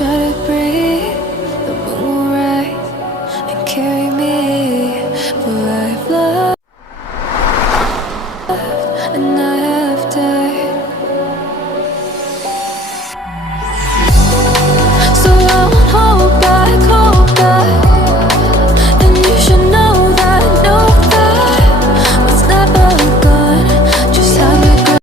try to breathe, the moon will rise and carry me. For I've loved and I have died. So I won't hold back, hold back. And you should know that was never gone. Just have a good.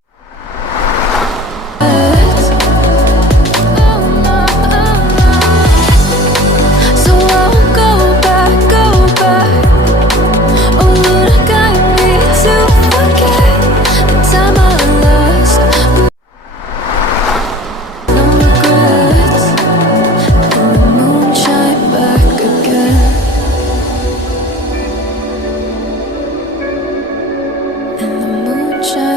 So I won't go back, go back. Oh, would have got me to forget the time I lost. No regrets. And the moon shine back again. And the moon shine